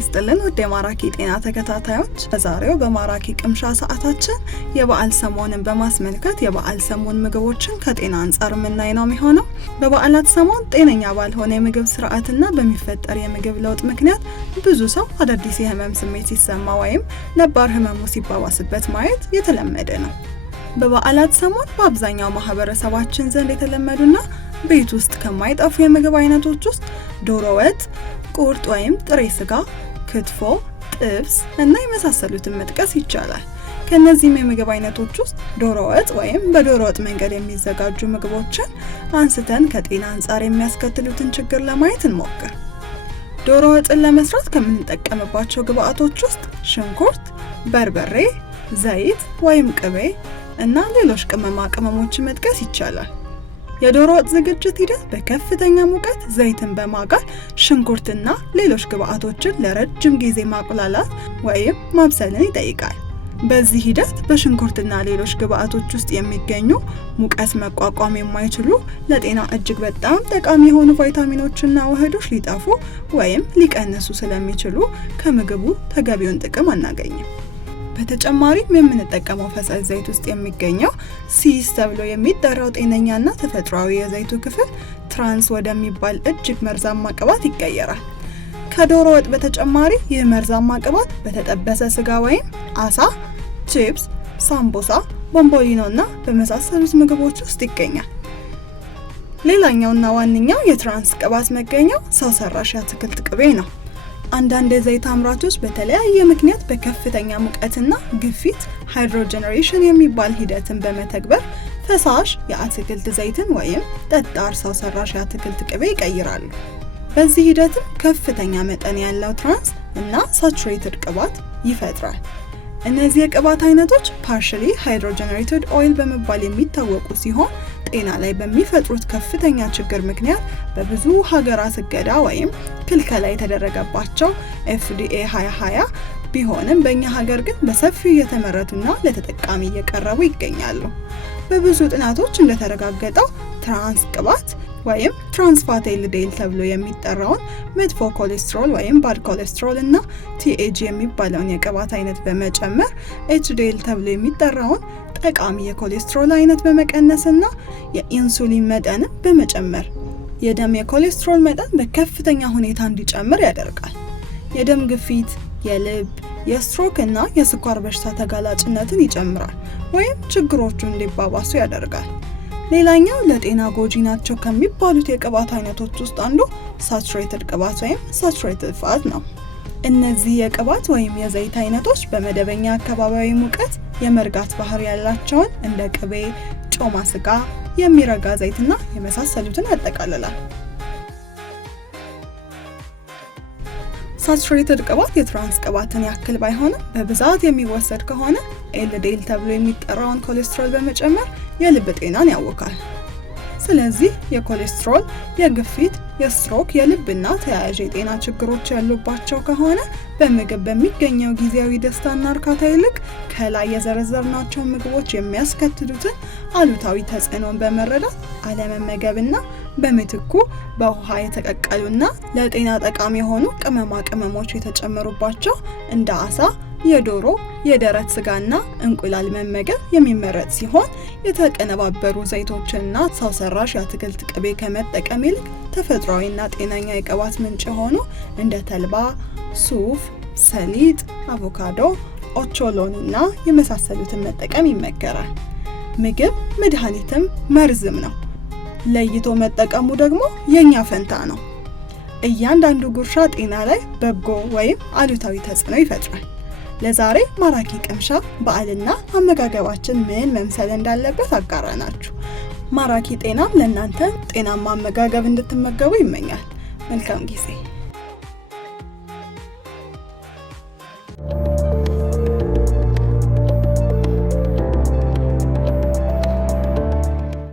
ይስጥልን ውድ የማራኪ ጤና ተከታታዮች፣ በዛሬው በማራኪ ቅምሻ ሰዓታችን የበዓል ሰሞንን በማስመልከት የበዓል ሰሞን ምግቦችን ከጤና አንጻር የምናይ ነው የሚሆነው። በበዓላት ሰሞን ጤነኛ ባልሆነ የምግብ ስርዓትና በሚፈጠር የምግብ ለውጥ ምክንያት ብዙ ሰው አዳዲስ የህመም ስሜት ሲሰማ ወይም ነባር ህመሙ ሲባባስበት ማየት የተለመደ ነው። በበዓላት ሰሞን በአብዛኛው ማህበረሰባችን ዘንድ የተለመዱና ቤት ውስጥ ከማይጠፉ የምግብ አይነቶች ውስጥ ዶሮ ወጥ፣ ቁርጥ ወይም ጥሬ ስጋ፣ ክትፎ፣ ጥብስ እና የመሳሰሉትን መጥቀስ ይቻላል። ከነዚህም የምግብ አይነቶች ውስጥ ዶሮ ወጥ ወይም በዶሮ ወጥ መንገድ የሚዘጋጁ ምግቦችን አንስተን ከጤና አንጻር የሚያስከትሉትን ችግር ለማየት እንሞክር። ዶሮ ወጥን ለመስራት ከምንጠቀምባቸው ግብአቶች ውስጥ ሽንኩርት፣ በርበሬ፣ ዘይት ወይም ቅቤ እና ሌሎች ቅመማ ቅመሞችን መጥቀስ ይቻላል። የዶሮ ወጥ ዝግጅት ሂደት በከፍተኛ ሙቀት ዘይትን በማጋል ሽንኩርትና ሌሎች ግብአቶችን ለረጅም ጊዜ ማቁላላት ወይም ማብሰልን ይጠይቃል። በዚህ ሂደት በሽንኩርትና ሌሎች ግብአቶች ውስጥ የሚገኙ ሙቀት መቋቋም የማይችሉ ለጤና እጅግ በጣም ጠቃሚ የሆኑ ቫይታሚኖችና ውህዶች ሊጠፉ ወይም ሊቀንሱ ስለሚችሉ ከምግቡ ተገቢውን ጥቅም አናገኝም። በተጨማሪም የምንጠቀመው ፈሳሽ ዘይት ውስጥ የሚገኘው ሲስ ተብሎ የሚጠራው ጤነኛና ተፈጥሯዊ የዘይቱ ክፍል ትራንስ ወደሚባል እጅግ መርዛማ ቅባት ይቀየራል። ከዶሮ ወጥ በተጨማሪ ይህ መርዛማ ቅባት በተጠበሰ ስጋ ወይም አሳ፣ ቺፕስ፣ ሳምቡሳ፣ ቦምቦሊኖ እና በመሳሰሉት ምግቦች ውስጥ ይገኛል። ሌላኛውና ዋነኛው የትራንስ ቅባት መገኛው ሰው ሰራሽ የአትክልት ቅቤ ነው። አንዳንድ የዘይት አምራቾች በተለያየ ምክንያት በከፍተኛ ሙቀትና ግፊት ሃይድሮጀነሬሽን የሚባል ሂደትን በመተግበር ፈሳሽ የአትክልት ዘይትን ወይም ጠጣር ሰው ሰራሽ የአትክልት ቅቤ ይቀይራሉ። በዚህ ሂደትም ከፍተኛ መጠን ያለው ትራንስ እና ሳቹሬትድ ቅባት ይፈጥራል። እነዚህ የቅባት አይነቶች ፓርሻሊ ሃይድሮጀነሬትድ ኦይል በመባል የሚታወቁ ሲሆን ጤና ላይ በሚፈጥሩት ከፍተኛ ችግር ምክንያት በብዙ ሀገራት እገዳ ወይም ክልከላ የተደረገባቸው FDA 2020 ቢሆንም በእኛ ሀገር ግን በሰፊው እየተመረቱና ለተጠቃሚ እየቀረቡ ይገኛሉ። በብዙ ጥናቶች እንደተረጋገጠው ትራንስ ቅባት ወይም ትራንስፋት ኤልዲኤል ተብሎ የሚጠራውን መጥፎ ኮሌስትሮል ወይም ባድ ኮሌስትሮል እና TAG የሚባለውን የቅባት አይነት በመጨመር HDL ተብሎ የሚጠራውን ጠቃሚ የኮሌስትሮል አይነት በመቀነስና የኢንሱሊን መጠንን በመጨመር የደም የኮሌስትሮል መጠን በከፍተኛ ሁኔታ እንዲጨምር ያደርጋል። የደም ግፊት፣ የልብ፣ የስትሮክ እና የስኳር በሽታ ተጋላጭነትን ይጨምራል ወይም ችግሮቹ እንዲባባሱ ያደርጋል። ሌላኛው ለጤና ጎጂ ናቸው ከሚባሉት የቅባት አይነቶች ውስጥ አንዱ ሳቹሬትድ ቅባት ወይም ሳቹሬትድ ፋት ነው። እነዚህ የቅባት ወይም የዘይት አይነቶች በመደበኛ አካባቢያዊ ሙቀት የመርጋት ባህሪ ያላቸውን እንደ ቅቤ፣ ጮማ ስጋ፣ የሚረጋ ዘይትና የመሳሰሉትን ያጠቃልላል። ሳቹሬትድ ቅባት የትራንስ ቅባትን ያክል ባይሆንም በብዛት የሚወሰድ ከሆነ LDL ተብሎ የሚጠራውን ኮሌስትሮል በመጨመር የልብ ጤናን ያውካል። ስለዚህ የኮሌስትሮል፣ የግፊት፣ የስትሮክ፣ የልብና ተያያዥ የጤና ችግሮች ያሉባቸው ከሆነ በምግብ በሚገኘው ጊዜያዊ ደስታና እርካታ ይልቅ ከላይ የዘረዘርናቸው ምግቦች የሚያስከትሉትን አሉታዊ ተጽዕኖን በመረዳት አለመመገብና በምትኩ በውሃ የተቀቀሉና ለጤና ጠቃሚ የሆኑ ቅመማ ቅመሞች የተጨመሩባቸው እንደ አሳ፣ የዶሮ፣ የደረት ስጋና እንቁላል መመገብ የሚመረጥ ሲሆን የተቀነባበሩ ዘይቶችንና ሰው ሰራሽ የአትክልት ቅቤ ከመጠቀም ይልቅ ተፈጥሯዊና ጤነኛ የቅባት ምንጭ የሆኑ እንደ ተልባ፣ ሱፍ፣ ሰሊጥ፣ አቮካዶ፣ ኦቾሎኒና የመሳሰሉትን መጠቀም ይመከራል። ምግብ መድኃኒትም መርዝም ነው። ለይቶ መጠቀሙ ደግሞ የኛ ፈንታ ነው። እያንዳንዱ ጉርሻ ጤና ላይ በጎ ወይም አሉታዊ ተጽዕኖ ይፈጥራል። ለዛሬ ማራኪ ቅምሻ በዓልና አመጋገባችን ምን መምሰል እንዳለበት አጋራናችሁ። ማራኪ ጤናም ለእናንተ ጤናማ አመጋገብ እንድትመገቡ ይመኛል። መልካም ጊዜ።